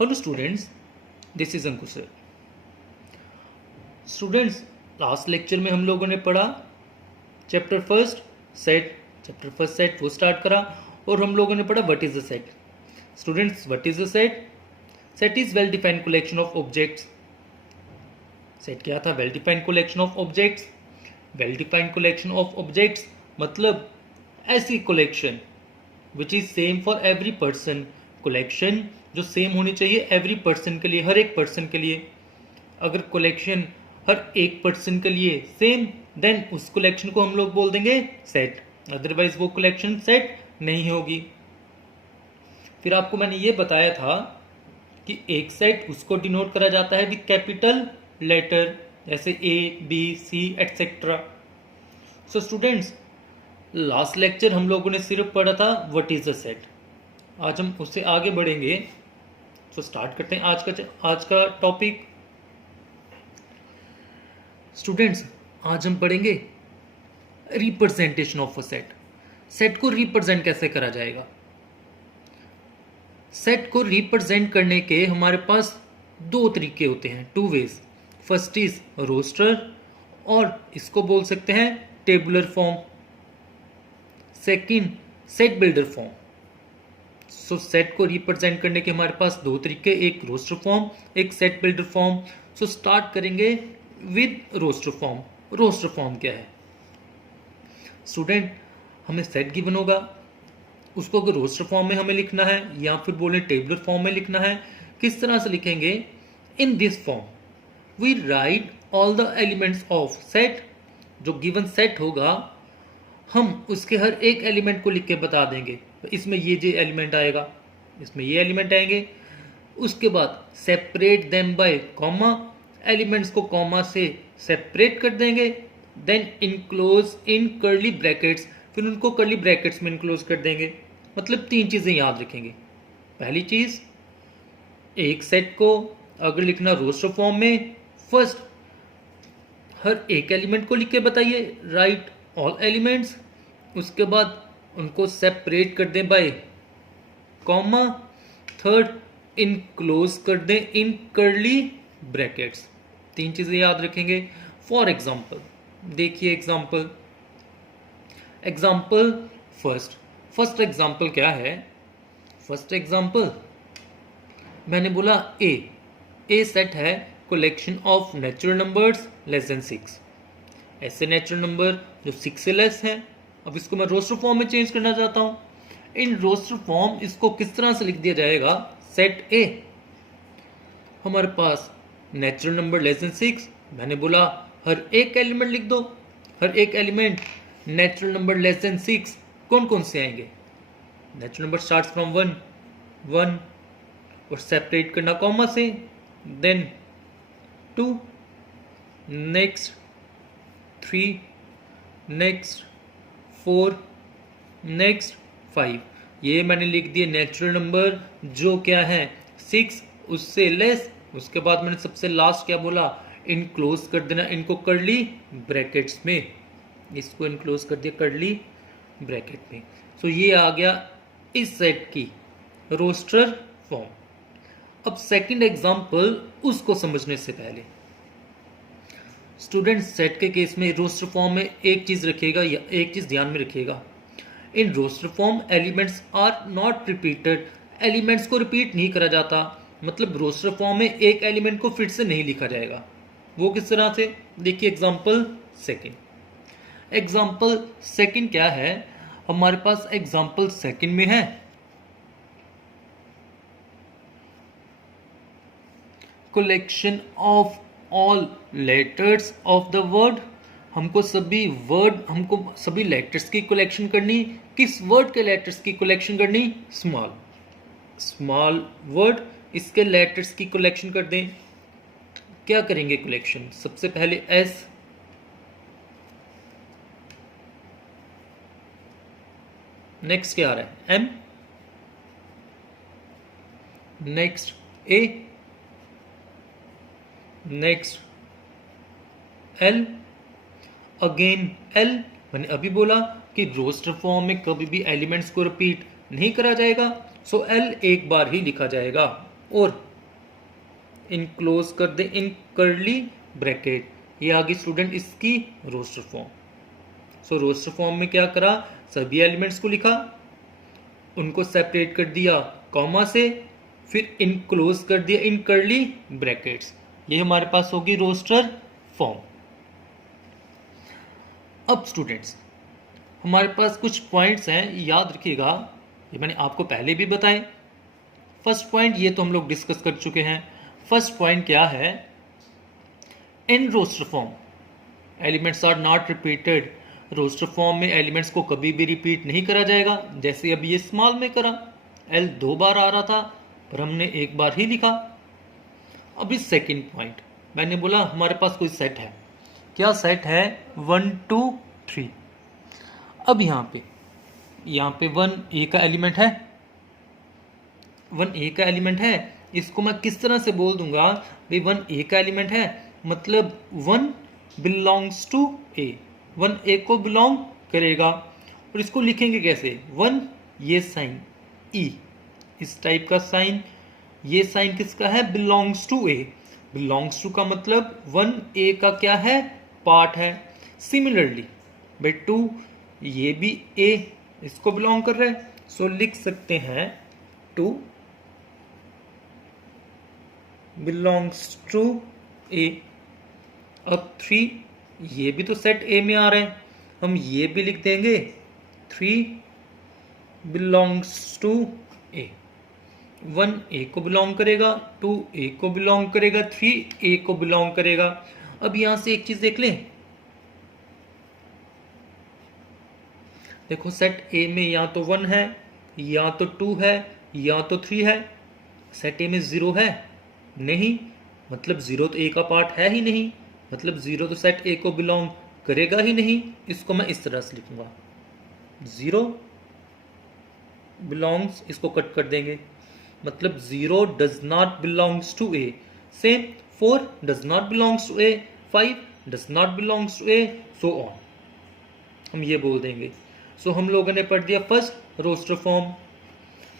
Hello students, this is Ankush sir. Students, last lecture में हम लोगों ने पढ़ा चैप्टर फर्स्ट सेट वो स्टार्ट करा और हम लोगों ने पढ़ा what is a set. Students, what is a set? Set is well defined collection of objects. Set क्या था? Well defined collection of objects. Well defined collection of objects मतलब ऐसी collection which is same for every person. Collection जो same होनी चाहिए every person के लिए, हर एक पर्सन के लिए। अगर कलेक्शन हर एक पर्सन के लिए सेम, देन उस कलेक्शन को हम लोग बोल देंगे सेट, अदरवाइज वो कलेक्शन सेट नहीं होगी। फिर आपको मैंने ये बताया था कि एक सेट उसको डिनोट करा जाता है विद कैपिटल लेटर, जैसे A B C etcetera. So students, last lecture हम लोगों ने सिर्फ पढ़ा था व्हाट इज अ सेट। आज हम उससे आगे बढ़ेंगे। तो स्टार्ट करते हैं आज का टॉपिक। स्टूडेंट्स, आज हम पढ़ेंगे representation of a set. Set को रिप्रेजेंट कैसे करा जाएगा? सेट को रिप्रेजेंट करने के हमारे पास दो तरीके होते हैं, two ways. First is roster और इसको बोल सकते हैं tabular form. Second set builder form. So set को रिप्रेजेंट करने के हमारे पास दो तरीके, एक रोस्टर फॉर्म, एक set builder form. So start करेंगे with roster form. Roster form क्या है? स्टूडेंट, हमें सेट गिवन होगा, उसको अगर रोस्टर फॉर्म में हमें लिखना है या फिर बोले टेबुलर फॉर्म में लिखना है, किस तरह से लिखेंगे? In this form we write all the elements of set. जो गिवन सेट होगा हम उसके हर एक एलिमेंट को लिख के बता देंगे। तो इसमें ये एलिमेंट आएगा, इसमें ये एलिमेंट आएंगे। उसके बाद separate them by comma, elements को कॉमा से सेपरेट कर देंगे। Then enclose in curly brackets, फिर उनको कर्ली ब्रैकेट्स में इनक्लोज कर देंगे। मतलब तीन चीजें याद रखेंगे। पहली चीज, एक सेट को अगर लिखना रोस्टर फॉर्म में, फर्स्ट हर एक एलिमेंट को लिख के बताइए, राइट ऑल एलिमेंट्स। उसके बाद उनको सेपरेट कर दें बाय कॉमा। थर्ड, इनक्लोज कर दें इन कर्ली ब्रैकेट्स। तीन चीजें याद रखेंगे। फॉर एग्जाम्पल देखिए, एग्जाम्पल फर्स्ट एग्जाम्पल क्या है? फर्स्ट एग्जाम्पल मैंने बोला ए सेट है collection of natural numbers less than 6। ऐसे नेचुरल नंबर जो 6 से लेस हैं। अब इसको मैं रोस्टर फॉर्म में चेंज करना चाहता हूं। इन रोस्टर फॉर्म इसको किस तरह से लिख दिया जाएगा? सेट ए, हमारे पास नेचुरल नंबर लेस देन 6, मैंने बोला हर एक एलिमेंट लिख दो। हर एक element natural number less than 6 कौन कौन से आएंगे? नेचुरल नंबर स्टार्ट फ्रॉम 1 और सेपरेट करना कॉमा से, देन 2, नेक्स्ट 3, नेक्स्ट 4, नेक्स्ट 5। ये मैंने लिख दिए नेचुरल नंबर जो क्या है 6 उससे लेस। उसके बाद मैंने सबसे लास्ट क्या बोला? इनक्लोज कर देना इनको कर्ली ब्रैकेट्स में। इसको इनक्लोज कर दिया कर्ली ब्रैकेट में। सो ये आ गया इस सेट की रोस्टर फॉर्म। अब सेकंड एग्जांपल उसको समझने से पहले स्टूडेंट, सेट के केस में रोस्टर फॉर्म में एक चीज रखिएगा या एक चीज ध्यान में रखिएगा। In roster form elements are not repeated. Elements को रिपीट नहीं करा जाता। मतलब रोस्टर फॉर्म में एक एलिमेंट को फिर से नहीं लिखा जाएगा। वो किस तरह से? देखिए एग्जांपल सेकंड क्या है हमारे पास? एग्जांपल सेकंड में है collection of all letters of the word. हमको सभी लेटर्स की कलेक्शन करनी। किस वर्ड के लेटर्स की कलेक्शन करनी? स्मॉल वर्ड, इसके लेटर्स की कलेक्शन कर दें। क्या करेंगे कलेक्शन? सबसे पहले एस, नेक्स्ट क्या आ रहा है? एम, नेक्स्ट ए, नेक्स्ट एल, अगेन एल। मैंने अभी बोला कि रोस्टर फॉर्म में कभी भी एलिमेंट्स को रिपीट नहीं करा जाएगा। सो एल एक बार ही लिखा जाएगा। और इनक्लोज कर दे इन कर्ली ब्रैकेट। ये आ गई स्टूडेंट इसकी रोस्टर फॉर्म। सो रोस्टर फॉर्म में क्या करा, सभी एलिमेंट्स को लिखा, उनको सेपरेट कर दिया कॉमा से, फिर इनक्लोज कर दिया इन कर्ली ब्रैकेट्स। ये हमारे पास होगी रोस्टर फॉर्म। अब स्टूडेंट्स हमारे पास कुछ पॉइंट्स हैं, याद रखिएगा, ये मैंने आपको पहले भी बताए। फर्स्ट पॉइंट ये तो हम लोग डिस्कस कर चुके हैं। फर्स्ट पॉइंट क्या है, in roster form elements are not repeated. Roster form में एलिमेंट्स को कभी भी रिपीट नहीं करा जाएगा, जैसे अभी ये स्मॉल में करा, एल 2 बार आ रहा था पर हमने 1 बार ही लिखा। अभी सेकंड पॉइंट, मैंने बोला हमारे पास कोई सेट है, क्या सेट है, 1 2 3। अब यहाँ पे 1 ए का एलिमेंट है, 1 ए का एलिमेंट है। इसको मैं किस तरह से बोल दूंगा भाई 1 ए का एलिमेंट है, मतलब 1 बिलोंग्स टू ए, 1 ए को बिलोंग करेगा। और इसको लिखेंगे कैसे, 1 ये साइन ई, इस टाइप का साइन, ये साइन किसका है, belongs to A. Belongs to का मतलब 1 ए का क्या है, पार्ट है। सिमिलरली भाई 2 ये भी ए इसको बिलोंग कर रहा है, सो लिख सकते हैं 2 बिलोंग्स टू ए। अब 3 ये भी तो सेट ए में आ रहे हैं, हम ये भी लिख देंगे 3 बिलोंग्स टू ए। 1 ए को बिलोंग करेगा, 2 ए को बिलोंग करेगा, 3 ए को बिलोंग करेगा। अब यहां से एक चीज देख लें, देखो सेट ए में या तो 1 है, या तो 2 है, या तो 3 है। सेट ए में 0 है नहीं, मतलब 0 तो ए का पार्ट है ही नहीं, मतलब 0 तो सेट ए को बिलोंग करेगा ही नहीं। इसको मैं इस तरह से लिखूंगा 0 बिलोंग्स, इसको कट कर देंगे, मतलब 0 does not belongs to A. Same 4 does not belongs to A, 5 does not belongs to A, so on, हम ये बोल देंगे। सो हम लोगों ने पढ़ दिया first roster form.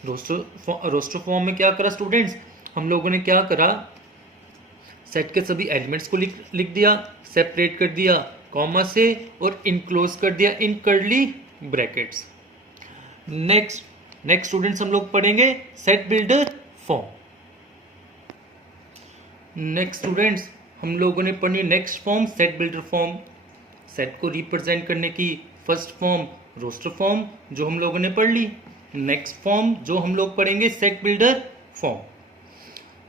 Roster form में क्या करा स्टूडेंट्स, हम लोगों ने क्या करा, सेट के सभी एलिमेंट्स को लिख दिया, सेपरेट कर दिया कॉमा से, और इनक्लोज कर दिया इन कर्ली ब्रैकेट्स। नेक्स्ट स्टूडेंट्स हम लोग पढ़ेंगे set builder form. Next students हम लोगों ने पढ़नी next form, set builder form. Set को रिप्रेजेंट करने की फर्स्ट फॉर्म रोस्टर फॉर्म जो हम लोगों ने पढ़ ली। नेक्स्ट फॉर्म जो हम लोग पढ़ेंगे set builder form.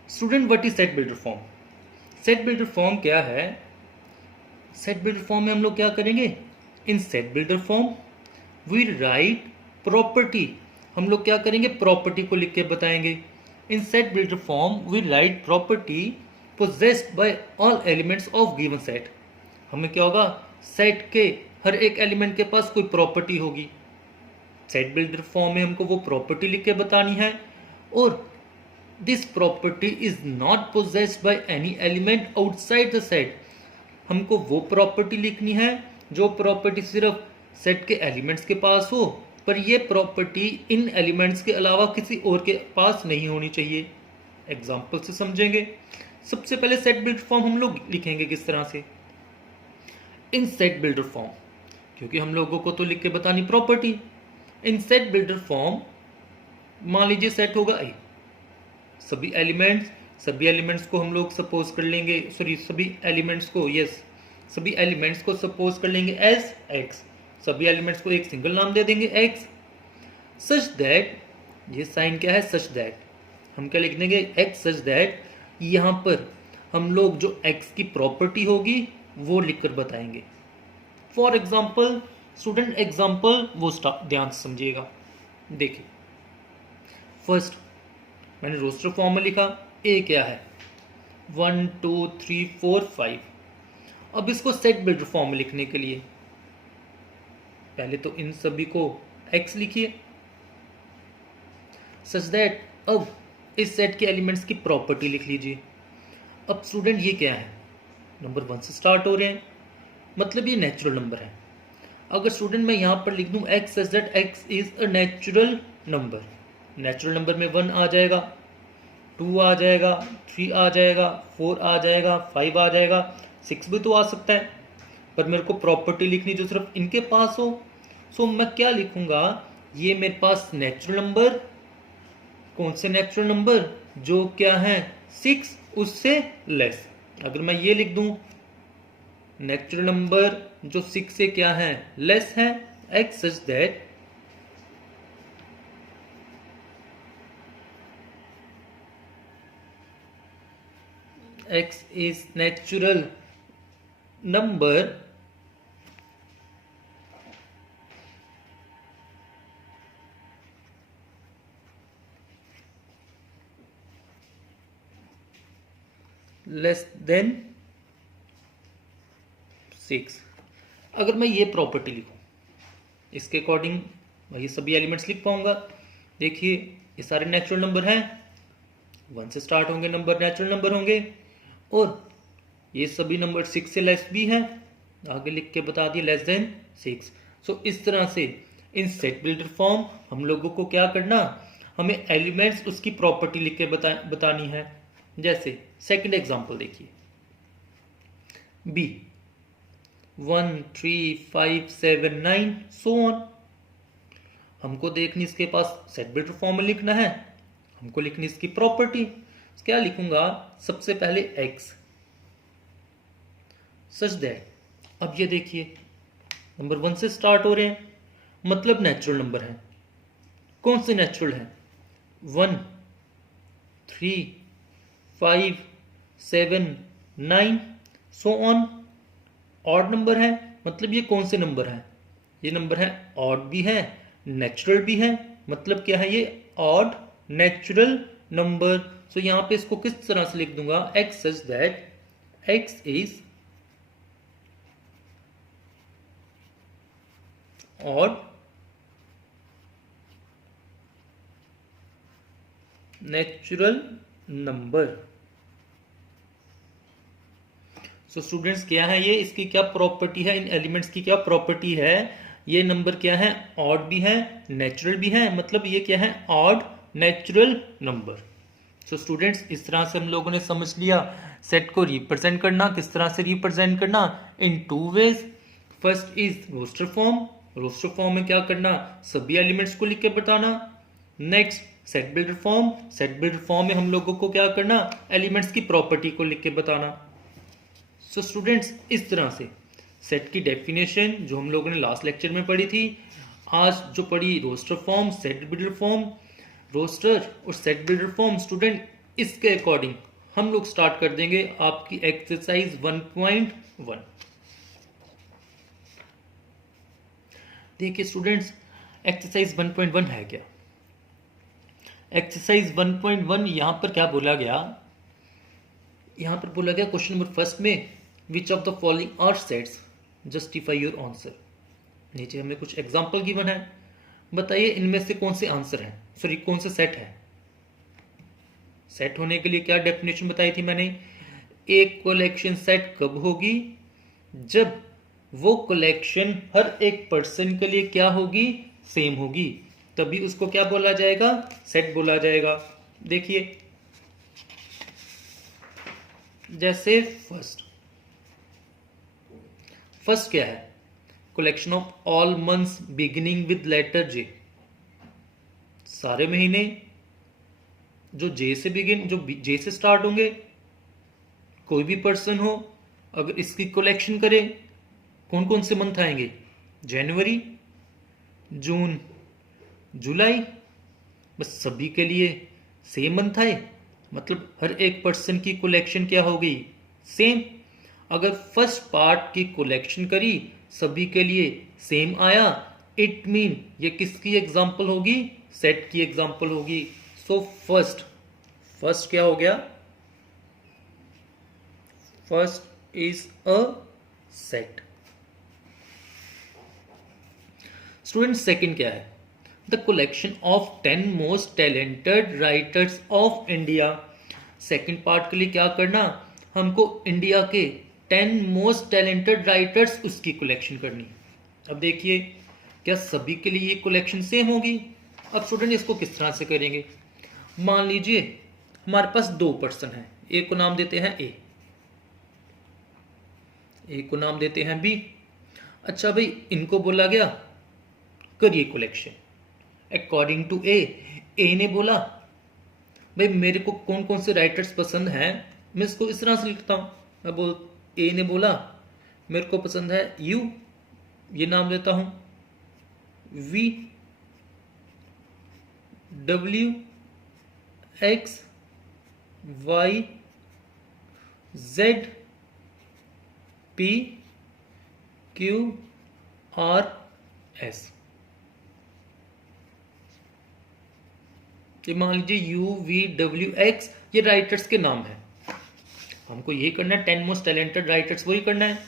Student what is set builder form? Set builder form क्या है? सेट बिल्डर फॉर्म में हम लोग क्या करेंगे, in set builder form we write property. हम लोग क्या करेंगे, प्रॉपर्टी को लिख के बताएंगे। In set builder form we write property possessed by all elements of given set। हमें क्या होगा, सेट के हर एक एलिमेंट के पास कोई प्रॉपर्टी होगी। सेट बिल्डर फॉर्म में हमको वो प्रॉपर्टी लिख के बतानी है, और this property is not possessed by any element outside the set। हमको वो प्रॉपर्टी लिखनी है जो प्रॉपर्टी सिर्फ सेट के एलिमेंट्स के पास हो, पर ये प्रॉपर्टी इन एलिमेंट्स के अलावा किसी और के पास नहीं होनी चाहिए। एग्जाम्पल से समझेंगे। सबसे पहले सेट बिल्डर फॉर्म हम लोग लिखेंगे किस तरह से, इन सेट बिल्डर फॉर्म, क्योंकि हम लोगों को तो लिख के बतानी प्रॉपर्टी। इन सेट बिल्डर फॉर्म मान लीजिए सेट होगा ए, सभी एलिमेंट्स को हम लोग सपोज कर लेंगे, सभी एलिमेंट्स को सपोज कर लेंगे एज एक्स। सभी एलिमेंट्स को एक सिंगल नाम दे देंगे एक्स। सच दैट, ये साइन क्या है, सच दैट, हम क्या लिख देंगे, एक्स सच दैट। यहां पर हम लोग जो एक्स की प्रॉपर्टी होगी वो लिखकर बताएंगे। फॉर एग्जाम्पल स्टूडेंट, एग्जाम्पल वो ध्यान से समझिएगा। देखिए फर्स्ट मैंने रोस्टर फॉर्म में लिखा, ए क्या है, 1 2 3 4 5। अब इसको सेट बिल्डर फॉर्म में लिखने के लिए पहले तो इन सभी को एक्स लिखिए, सच दैट। अब इस सेट के एलिमेंट्स की प्रॉपर्टी लिख लीजिए। अब स्टूडेंट ये क्या है, नंबर 1 से स्टार्ट हो रहे हैं, मतलब ये नेचुरल नंबर है। अगर स्टूडेंट मैं यहां पर लिख दूं x such that x is a natural number, natural number में 1 आ जाएगा। 2 आ जाएगा, 3 आ जाएगा, 4 आ जाएगा, 5 आ जाएगा, 6 भी तो आ सकता है। पर मेरे को प्रॉपर्टी लिखनी जो सिर्फ इनके पास हो। सो मैं क्या लिखूंगा, ये मेरे पास नेचुरल नंबर, कौन से नेचुरल नंबर, जो क्या है 6 उससे लेस। अगर मैं ये लिख दूं नेचुरल नंबर जो 6 से क्या है लेस है, x such that x is natural number less than 6। अगर मैं ये प्रॉपर्टी लिखूं, इसके अकॉर्डिंग मैं ये सभी एलिमेंट्स लिख पाऊंगा। देखिए ये सारे नेचुरल नंबर हैं, 1 से स्टार्ट होंगे नंबर, नेचुरल नंबर होंगे, और ये सभी नंबर 6 से लेस भी हैं, आगे लिख के बता दिए लेस देन 6। सो इस तरह से इन सेट बिल्डर फॉर्म हम लोगों को क्या करना, हमें एलिमेंट्स उसकी प्रॉपर्टी लिख के बतानी है। जैसे सेकंड एग्जांपल देखिए, बी 1 3 5 7 9 सो ऑन। हमको देखनी इसके पास सेट बिल्डर फॉर्म में लिखना है, हमको लिखनी इसकी प्रॉपर्टी। क्या लिखूंगा, सबसे पहले x सच दैट, अब ये देखिए नंबर 1 से स्टार्ट हो रहे हैं, मतलब नेचुरल नंबर है। कौन से नेचुरल है, 1 3 5 7 9 सो ऑन। ऑड नंबर है, मतलब ये कौन से नंबर है, ये नंबर है ऑड भी है नेचुरल भी है, मतलब क्या है ये ऑड नेचुरल नंबर। सो यहां पे इसको किस तरह से लिख दूंगा, x such that x is odd natural number. So students क्या है ये, इसकी क्या प्रॉपर्टी है, इन एलिमेंट्स की क्या प्रॉपर्टी है, ये नंबर क्या है ऑड भी है नेचुरल भी है, मतलब ये क्या है odd natural number. So students इस तरह से हम लोगों ने समझ लिया सेट को रिप्रेजेंट करना, किस तरह से रिप्रेजेंट करना, in 2 ways. First is roster form, roster form में क्या करना, सभी एलिमेंट्स को लिख के बताना। Next set builder form, set builder form में हम लोगों को क्या करना, एलिमेंट्स की प्रॉपर्टी को लिख के बताना। सो स्टूडेंट्स इस तरह से सेट की डेफिनेशन जो हम लोगों ने लास्ट लेक्चर में पढ़ी थी, आज जो पढ़ी roster form, set builder form, roster और सेट बिल्डर फॉर्म, स्टूडेंट इसके अकॉर्डिंग हम लोग स्टार्ट कर देंगे आपकी एक्सरसाइज 1.1। देखिए स्टूडेंट्स एक्सरसाइज 1.1 है क्या, एक्सरसाइज 1.1 यहां पर क्या बोला गया, यहां पर बोला गया क्वेश्चन नंबर फर्स्ट में which of the following are sets justify your answer. नीचे हमें कुछ एग्जांपल गिवन है, बताइए इनमें से कौन से आंसर है, सॉरी कौन से सेट है। सेट होने के लिए क्या डेफिनेशन बताई थी मैंने, एक कलेक्शन सेट कब होगी, जब वो कलेक्शन हर एक पर्सन के लिए क्या होगी, सेम होगी, तभी उसको क्या बोला जाएगा, सेट बोला जाएगा। देखिए जैसे फर्स्ट क्या है, collection of all months beginning with letter J, सारे महीने जो जे से बिगिन, जो जे से स्टार्ट होंगे, कोई भी पर्सन हो अगर इसकी कलेक्शन करे, कौन कौन से मंथ आएंगे, जनवरी जून जुलाई, बस सभी के लिए सेम मंथ आए, मतलब हर एक पर्सन की कलेक्शन क्या हो गई, सेम। अगर फर्स्ट पार्ट की कलेक्शन करी सभी के लिए सेम आया, इट मीन ये किसकी एग्जांपल होगी, सेट की एग्जांपल होगी। सो फर्स्ट क्या हो गया, first is a set. Student second क्या है, the collection of 10 most talented writers of India. Second part के लिए क्या करना, हमको इंडिया के 10 मोस्ट टैलेंटेड राइटर्स उसकी कलेक्शन करनी। अब देखिए क्या सभी के लिए ये कलेक्शन सेम होगी। अब स्टूडेंट इसको किस तरह से करेंगे, मान लीजिए हमारे पास दो पर्सन हैं, एक को नाम देते हैं ए, एक को नाम देते हैं बी। अच्छा भाई, इनको बोला गया करिए कलेक्शन अकॉर्डिंग टू ए ने बोला भाई मेरे को कौन कौन से राइटर्स पसंद हैं, मैं इसको इस तरह से लिखता हूं। मैं बोल ए ने बोला मेरे को पसंद है यू, ये नाम देता हूं V, W, X, Y, Z, P, Q, R, S. मान लीजिए यू, वी, डब्ल्यू, एक्स ये राइटर्स के नाम है। हमको ये करना है 10 मोस्ट टैलेंटेड राइटर्स, वही करना है।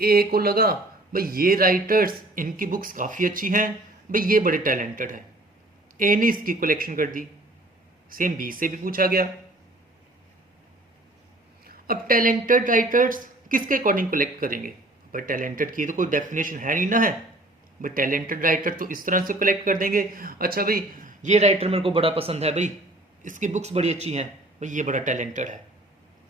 ए को लगा भाई ये राइटर्स इनकी बुक्स काफी अच्छी हैं, भाई ये बड़े टैलेंटेड हैं, ए ने इसकी कलेक्शन कर दी। सेम बी से भी पूछा गया। अब टैलेंटेड राइटर्स किसके अकॉर्डिंग कलेक्ट करेंगे? बट टैलेंटेड की तो कोई डेफिनेशन है नहीं ना है, बट टैलेंटेड राइटर तो इस तरह से कलेक्ट कर देंगे। अच्छा भाई ये राइटर मेरे को बड़ा पसंद है, भाई इसकी बुक्स बड़ी अच्छी हैं, भाई ये बड़ा टैलेंटेड है,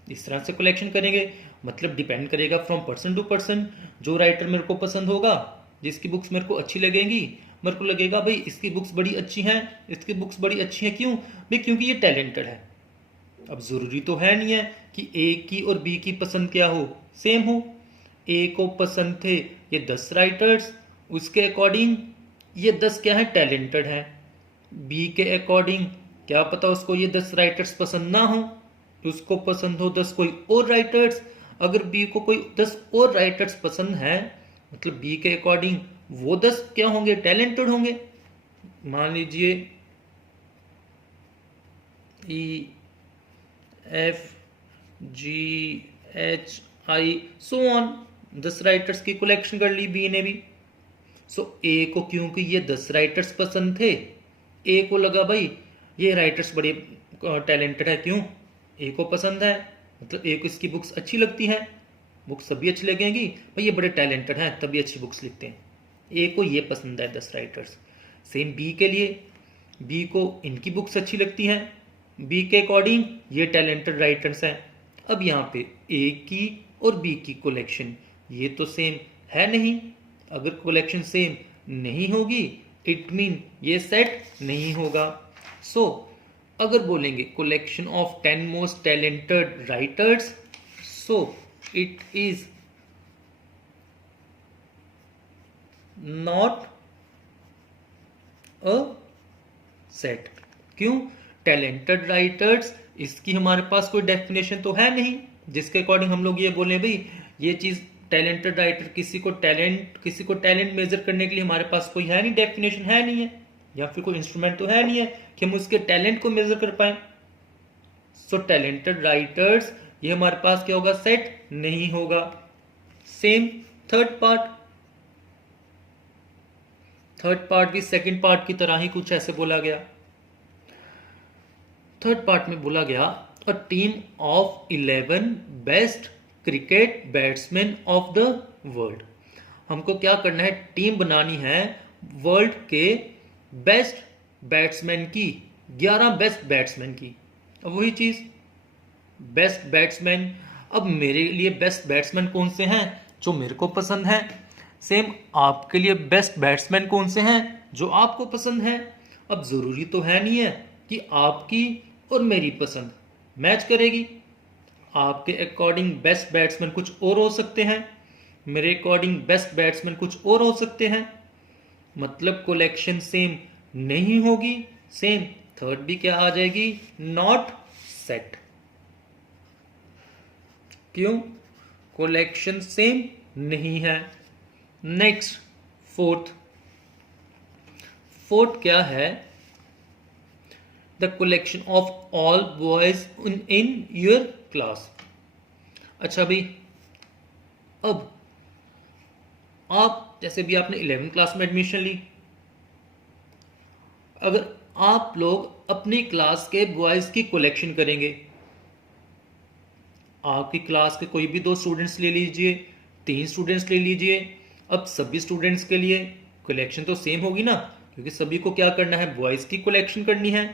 इस तरह से कलेक्शन करेंगे। मतलब डिपेंड करेगा फ्रॉम पर्सन टू पर्सन। जो राइटर मेरे को पसंद होगा, जिसकी बुक्स मेरे को अच्छी लगेंगी, मेरे को लगेगा भाई इसकी बुक्स बड़ी अच्छी हैं, इसकी बुक्स बड़ी अच्छी हैं, क्यों भाई? क्योंकि ये टैलेंटेड है। अब जरूरी तो है नहीं है कि ए की और बी की पसंद क्या हो, सेम हो। ए को पसंद थे ये 10 राइटर्स, उसके अकॉर्डिंग ये 10 क्या है, टैलेंटेड है। बी के अकॉर्डिंग क्या पता उसको ये 10 राइटर्स पसंद ना हो, उसको पसंद हो 10 कोई और राइटर्स। अगर बी को कोई 10 और राइटर्स पसंद है, मतलब बी के अकॉर्डिंग वो 10 क्या होंगे, टैलेंटेड होंगे। मान लीजिए E, F, G, H, I, so on 10 writers की कलेक्शन कर ली बी ने भी। सो ए को क्योंकि ये 10 राइटर्स पसंद थे, ए को लगा भाई ये राइटर्स बड़े टैलेंटेड है, क्यों? ए को पसंद है, मतलब ए को इसकी बुक्स अच्छी लगती हैं, बुक्स सभी अच्छी लगेंगी, भाई ये बड़े टैलेंटेड हैं तभी अच्छी बुक्स लिखते हैं। ए को ये पसंद है 10 राइटर्स। सेम बी के लिए, बी को इनकी बुक्स अच्छी लगती हैं, बी के अकॉर्डिंग ये टैलेंटेड राइटर्स हैं। अब यहाँ पे ए की और बी की कलेक्शन ये तो सेम है नहीं। अगर कलेक्शन सेम नहीं होगी इट मीन ये सेट नहीं होगा। सो अगर बोलेंगे collection of 10 most talented writers, so it is not a set. क्यों? टैलेंटेड राइटर्स इसकी हमारे पास कोई डेफिनेशन तो है नहीं जिसके अकॉर्डिंग हम लोग ये बोले भाई ये चीज टैलेंटेड राइटर। किसी को टैलेंट मेजर करने के लिए हमारे पास कोई है नहीं, डेफिनेशन है नहीं है, या फिर कोई इंस्ट्रूमेंट तो है नहीं है कि हम उसके टैलेंट को मेजर कर पाए। सो टैलेंटेड राइटर्स ये हमारे पास क्या होगा, सेट नहीं होगा। सेम थर्ड पार्ट भी सेकंड पार्ट की तरह ही कुछ ऐसे बोला गया। थर्ड पार्ट में बोला गया a team of 11 best cricket batsman of the world. हमको क्या करना है, टीम बनानी है वर्ल्ड के बेस्ट बैट्समैन की, 11 बेस्ट बैट्समैन की। अब वही चीज बेस्ट बैट्समैन, अब मेरे लिए बेस्ट बैट्समैन कौन से हैं, जो मेरे को पसंद है। सेम आपके लिए बेस्ट बैट्समैन कौन से हैं, जो आपको पसंद है। अब जरूरी तो है नहीं है कि आपकी और मेरी पसंद मैच करेगी। आपके अकॉर्डिंग बेस्ट बैट्समैन कुछ और हो सकते हैं, मेरे अकॉर्डिंग बेस्ट बैट्समैन कुछ और हो सकते हैं, मतलब कलेक्शन सेम नहीं होगी। सेम थर्ड भी क्या आ जाएगी, नॉट सेट। क्यों? कलेक्शन सेम नहीं है। नेक्स्ट फोर्थ क्या है, the collection of all boys in your class. अच्छा भाई, अब आप जैसे भी आपने 11वीं क्लास में एडमिशन ली, अगर आप लोग अपनी क्लास के बॉयज की कलेक्शन करेंगे, आपकी क्लास के कोई भी 2 स्टूडेंट्स ले लीजिए, 3 स्टूडेंट्स ले लीजिए, अब सभी स्टूडेंट्स के लिए कलेक्शन तो सेम होगी ना, क्योंकि सभी को क्या करना है, बॉयज की कलेक्शन करनी है।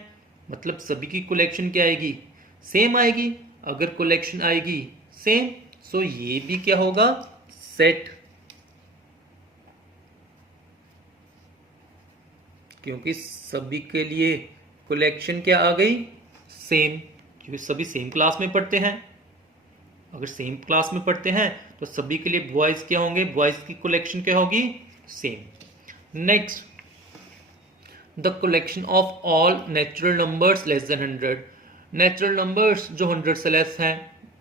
मतलब सभी की कलेक्शन क्या आएगी, सेम आएगी, अगर कलेक्शन आएगी सेम, सो ये भी क्या होगा, सेट, क्योंकि सभी के लिए कलेक्शन क्या आ गई, सेम, क्योंकि सभी सेम क्लास में पढ़ते हैं। अगर सेम क्लास में पढ़ते हैं तो सभी के लिए बॉयज क्या होंगे, बॉयज की कलेक्शन क्या होगी, same. Next, the collection of all natural numbers less than 100। Natural numbers जो 100 से लेस हैं,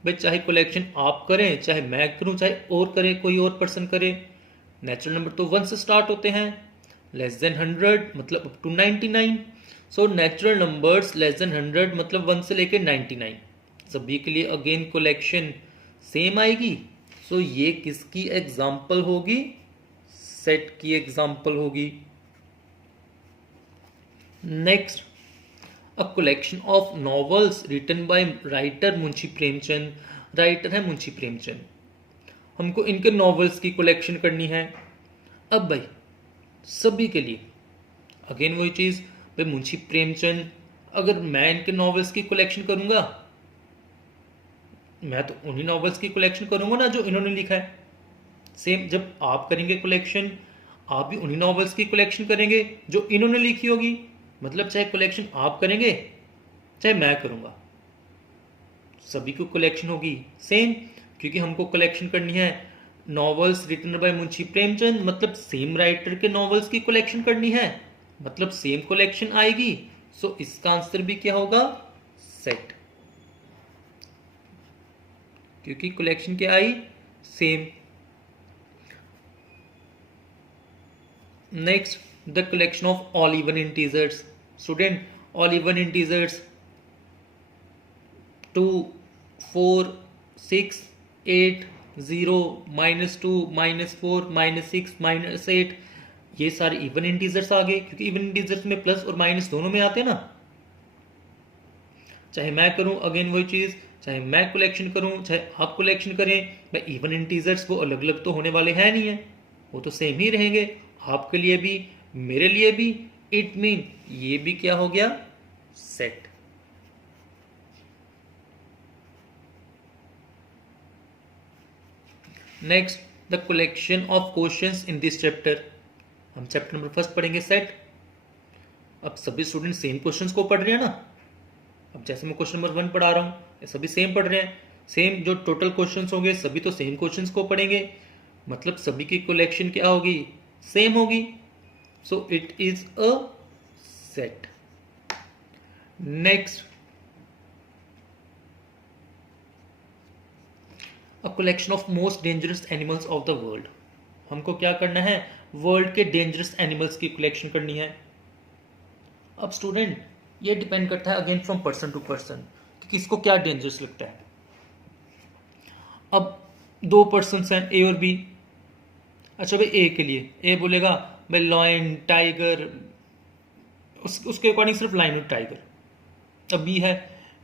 भाई चाहे कलेक्शन आप करें, चाहे मैं करूं, चाहे और करे, कोई और पर्सन करे, नेचुरल नंबर तो 1 से स्टार्ट होते हैं, लेस देन 100 मतलब up to 99। So natural numbers less than 100 मतलब 1 से लेकर 99, सभी के लिए अगेन कलेक्शन सेम आएगी। सो ये किसकी एग्जाम्पल होगी, सेट की एग्जाम्पल होगी। Next, a collection of novels written by writer Munshi Premchand. Writer है मुंशी प्रेमचंद, हमको इनके नॉवेल्स की कलेक्शन करनी है। अब भाई सभी के लिए अगेन वही चीज, भाई मुंशी प्रेमचंद, अगर मैं इनके नॉवेल्स की कलेक्शन करूंगा, मैं तो उन्हीं नॉवेल्स की कलेक्शन करूंगा ना जो इन्होंने लिखा है। सेम जब आप करेंगे कलेक्शन, आप भी उन्हीं नॉवेल्स की कलेक्शन करेंगे जो इन्होंने लिखी होगी, मतलब चाहे कलेक्शन आप करेंगे चाहे मैं करूंगा, सभी को कलेक्शन होगी सेम, क्योंकि हमको कलेक्शन करनी है novels written by Munshi Premchand, मतलब सेम राइटर के नॉवेल्स की कलेक्शन करनी है, मतलब सेम कलेक्शन आएगी। सो इसका आंसर भी क्या होगा, सेट, क्योंकि कलेक्शन क्या आई, same. Next, the collection of all even integers. Student, all even integers 2, 4, 6, 8, 0, -2, -4, -6, -8, ये सारे इवन इंटीजर्स आ गए, क्योंकि इवन इंटीजर्स में प्लस और माइनस दोनों में आते हैं ना। चाहे मैं करूं, अगेन वही चीज, चाहे मैं कलेक्शन करूं चाहे आप कलेक्शन करें, भाई इवन इंटीजर्स वो अलग अलग तो होने वाले हैं नहीं है, वो तो सेम ही रहेंगे, आपके लिए भी मेरे लिए भी। इट मीन ये भी क्या हो गया, set. Next, the collection of questions in this chapter. हम चैप्टर नंबर 1 पढ़ेंगे, सेट। अब सभी स्टूडेंट सेम क्वेश्चंस को पढ़ रहे हैं ना। अब जैसे मैं क्वेश्चन नंबर 1 पढ़ा रहा हूँ, ये सभी सेम पढ़ रहे हैं, सेम जो टोटल क्वेश्चंस होंगे सभी तो सेम क्वेश्चंस को पढ़ेंगे, मतलब सभी की कलेक्शन क्या होगी, सेम होगी। So it is a set. Next, a collection of most dangerous animals of the world. हमको क्या करना है, वर्ल्ड के डेंजरस एनिमल्स की कलेक्शन करनी है। अब स्टूडेंट ये डिपेंड करता है again from person to person कि किसको क्या डेंजरस लगता है। अब 2 पर्सन हैं, ए और बी। अच्छा भाई ए के लिए ए बोलेगा भाई लॉयन टाइगर, उसके अकॉर्डिंग सिर्फ लायन और टाइगर। अब बी है,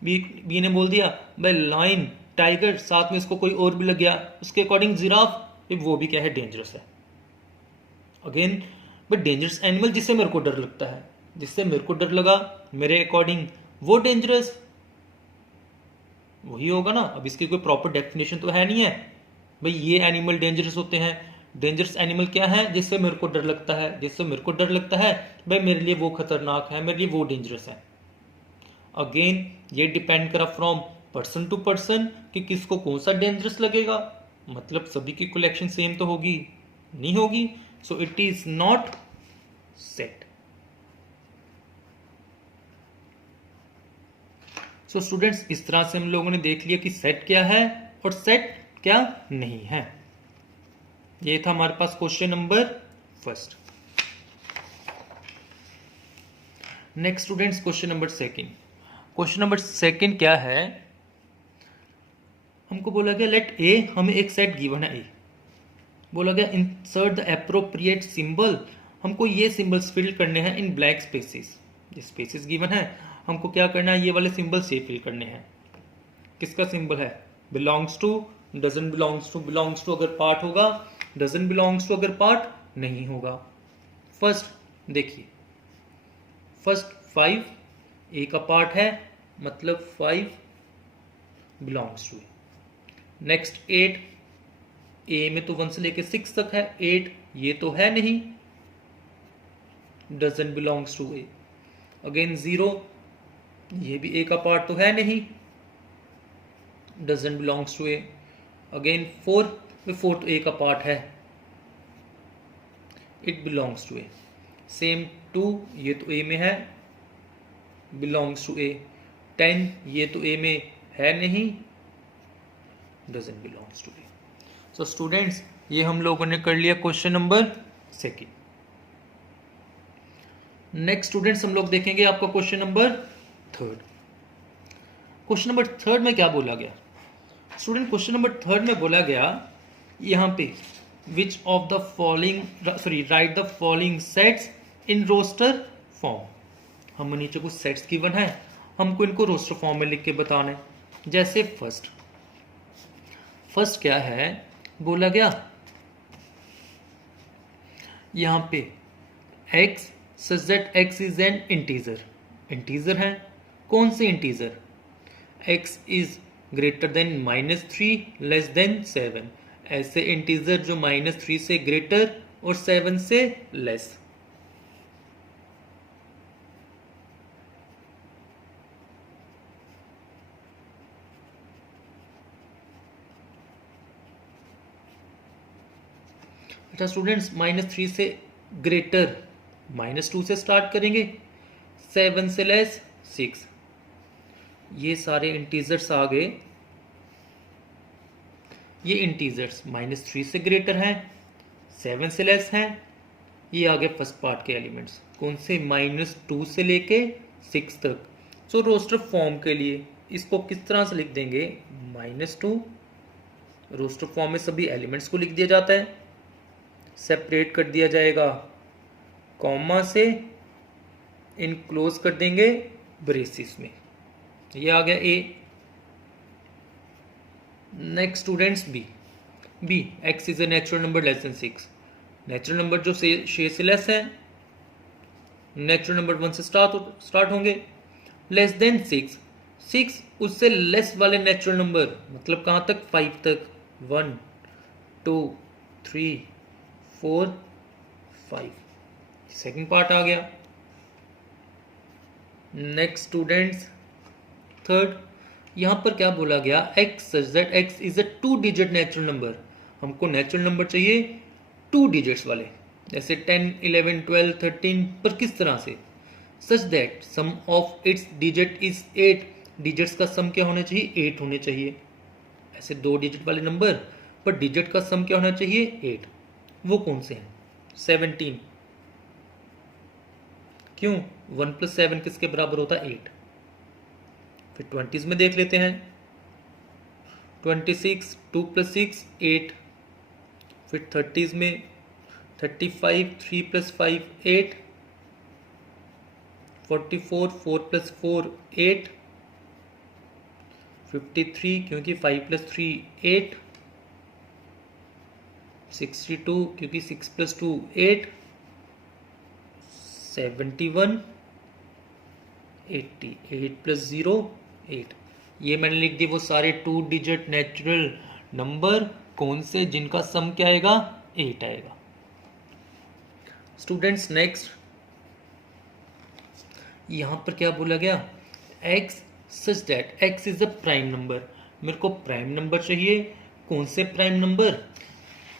बी ने बोल दिया भाई लॉयन टाइगर, साथ में इसको कोई और भी लग गया, उसके अकॉर्डिंग जिराफ, वो भी क्या है, डेंजरस है। अगेन बट डेंजरस एनिमल जिससे मेरे को डर लगता है, जिससे मेरे को डर लगा मेरे अकॉर्डिंग वो डेंजरस वही होगा ना। अब इसकी कोई प्रॉपर डेफिनेशन तो है नहीं है भाई ये एनिमल डेंजरस होते हैं। डेंजरस एनिमल क्या है, जिससे मेरे को डर लगता है, जिससे मेरे को डर लगता है भाई मेरे लिए वो खतरनाक है, मेरे लिए वो डेंजरस है। अगेन ये डिपेंड करा फ्रॉम पर्सन टू पर्सन कि किसको कौन सा डेंजरस लगेगा, मतलब सभी की कलेक्शन सेम तो होगी नहीं होगी। So it is not set. So students इस तरह से हम लोगों ने देख लिया कि सेट क्या है और सेट क्या नहीं है। ये था हमारे पास question number 1। Next students question number 2। Question number 2 क्या है, हमको बोला गया लेट ए, हमें एक सेट गिवन है ए, बोला गया इंसर्ट द एप्रोप्रिएट सिंबल। हमको ये सिंबल्स फिल करने हैं इन ब्लैंक स्पेसेस, ये स्पेसेस गिवन है, हमको क्या करना है, ये वाले सिंबल्स ये फिल करने हैं। किसका सिंबल है, belongs to, doesn't belongs to, belongs to अगर पार्ट होगा, डजंट बिलोंग्स टू अगर पार्ट नहीं होगा। फर्स्ट देखिए, फर्स्ट 5 ए का पार्ट है, मतलब 5 बिलोंग्स टू ए। नेक्स्ट 8, ए में तो 1 से लेके 6 तक है, 8 ये तो है नहीं, doesn't belongs to A. Again 0, ये भी ए का पार्ट तो है नहीं, doesn't belongs to A. Again 4 तो ए का पार्ट है, it belongs to A. Same 2, ये तो ए में है, बिलोंग्स टू ए। 10 ये तो ए में है नहीं, doesn't belongs to A. So students, ये हम लोगों ने कर लिया क्वेश्चन नंबर 2। नेक्स्ट स्टूडेंट्स हम लोग देखेंगे आपका क्वेश्चन नंबर 3। क्वेश्चन नंबर 3 में क्या बोला गया स्टूडेंट? क्वेश्चन नंबर 3 में बोला गया यहां पे which of the following, write the following sets in roster form. हम नीचे कुछ सेट्स गिवन है, हमको इनको रोस्टर फॉर्म में लिख के बताना है। जैसे फर्स्ट क्या है बोला गया, यहां पे x such that x is an integer है। कौन से integer? x is greater than -3 less than 7। ऐसे इंटीजर जो -3 से ग्रेटर और 7 से लेस। अच्छा स्टूडेंट्स, -3 से ग्रेटर -2 से स्टार्ट करेंगे, 7 से लेस 6। ये सारे इंटीजर्स आ गए। ये इंटीजर्स -3 से ग्रेटर हैं, 7 से लेस हैं। ये आ गए फर्स्ट पार्ट के एलिमेंट्स। कौन से? -2 से लेके 6 तक। सो रोस्टर फॉर्म के लिए इसको किस तरह से लिख देंगे? -2, रोस्टर फॉर्म में सभी एलिमेंट्स को लिख दिया जाता है, सेपरेट कर दिया जाएगा कॉमा से, इनक्लोज कर देंगे ब्रेसिस में। ये आ गया A. Next students B X is a natural number less than 6। Natural number जो 6 से लेस है, नेचुरल नंबर 1 से स्टार्ट होंगे। लेस देन 6 उससे लेस वाले नेचुरल नंबर, मतलब कहां तक? 5 तक। 1 2 3 4 5, सेकेंड पार्ट आ गया। नेक्स्ट स्टूडेंट्स थर्ड, यहां पर क्या बोला गया? x such that x is a 2 digit natural number. हमको नेचुरल नंबर चाहिए 2 डिजिट्स वाले, जैसे 10 11 12 13। पर किस तरह से? Such that sum of its digit is 8। Digits का सम क्या होना चाहिए? 8 होने चाहिए। ऐसे 2 डिजिट वाले नंबर पर डिजिट का सम क्या होना चाहिए? 8। वो कौन से हैं? 17। क्यों? 1 + 7 किसके बराबर होता है? 8। फिर 20s में देख लेते हैं। 26 2 + 6 8। फिर 30s में 35 3 + 5 8। 44 4 + 4 8। 53 क्योंकि 5 + 3 8। 62 क्योंकि 6 + 2 8। 71 80 8 + 0 8। ये मैंने लिख दी वो सारे 2 डिजिट नेचुरल नंबर। कौन से? जिनका सम क्या आएगा? 8 आएगा। स्टूडेंट्स नेक्स्ट, यहां पर क्या बोला गया? x such that x is a prime number. मेरे को प्राइम नंबर चाहिए। कौन से prime number?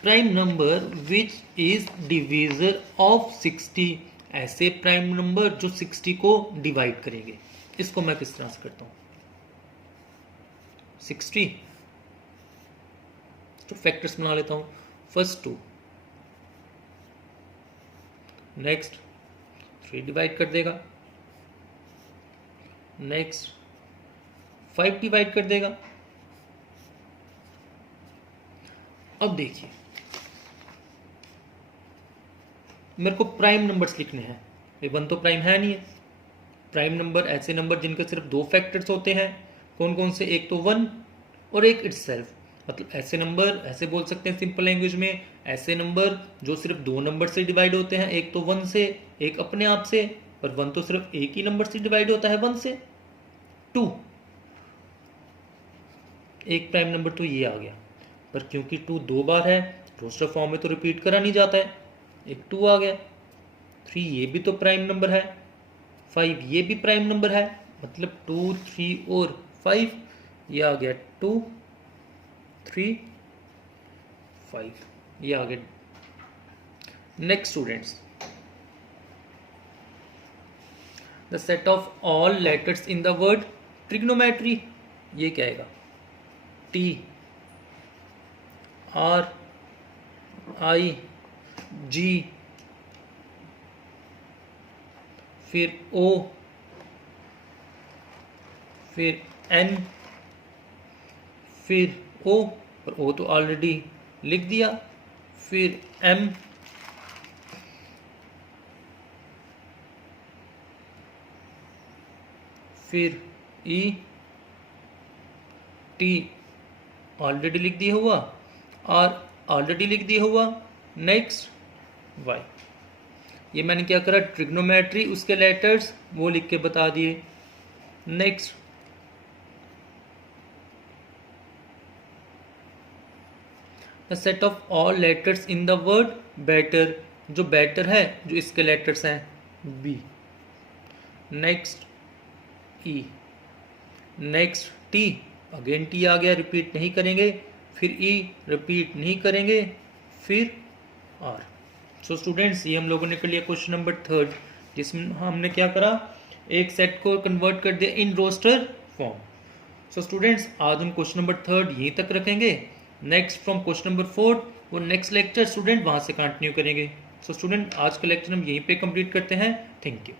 Prime number which is divisor of 60। ऐसे प्राइम नंबर जो 60 को डिवाइड करेंगे। इसको मैं किस तरह से करता हूं? 60 तो फैक्टर्स बना लेता हूं। फर्स्ट 2, नेक्स्ट 3 डिवाइड कर देगा, नेक्स्ट 5 डिवाइड कर देगा। अब देखिए, मेरे को प्राइम नंबर्स लिखने हैं। ये 1 तो प्राइम है नहीं है। प्राइम नंबर ऐसे नंबर जिनके सिर्फ 2 फैक्टर्स होते हैं। कौन कौन से? एक तो 1 और एक इटसेल्फ। मतलब ऐसे नंबर, ऐसे बोल सकते हैं सिंपल लैंग्वेज में, ऐसे नंबर जो सिर्फ 2 नंबर से डिवाइड होते हैं। एक तो 1 से, एक अपने आप से। पर 1 तो सिर्फ एक ही नंबर से डिवाइड होता है, 1 से। 2 एक प्राइम नंबर तो ये आ गया, पर क्योंकि 2 2 बार है रोस्टर फॉर्म में तो रिपीट करा नहीं जाता है, एक 2 आ गया। 3 ये भी तो प्राइम नंबर है, 5 ये भी प्राइम नंबर है, मतलब 2 3 और 5, ये आ गया 2 3 5, ये आ गया। Next students, the set of all letters in the word trigonometry, ये क्या आएगा? T R I G, फिर O, फिर N, फिर O, और O तो ऑलरेडी लिख दिया, फिर M, फिर E, T ऑलरेडी लिख दिया हुआ, R ऑलरेडी लिख दिया हुआ, नेक्स्ट Y। ये मैंने क्या करा, ट्रिग्नोमेट्री उसके लेटर्स वो लिख के बता दिए। Next the set of all letters in the word better, जो बेटर है जो इसके लेटर्स हैं B। Next E, next T, again T आ गया, रिपीट नहीं करेंगे, फिर E रिपीट नहीं करेंगे, फिर R। सो स्टूडेंट्स, ये हम लोगों ने कर लिया क्वेश्चन नंबर 3, जिसमें हमने क्या करा, एक सेट को कन्वर्ट कर दिया in roster form. So students, आज हम क्वेश्चन नंबर 3 यहीं तक रखेंगे। नेक्स्ट फ्रॉम क्वेश्चन नंबर 4 वो नेक्स्ट लेक्चर स्टूडेंट वहाँ से कंटिन्यू करेंगे। सो स्टूडेंट, आज का लेक्चर हम यहीं पे कंप्लीट करते हैं। Thank you.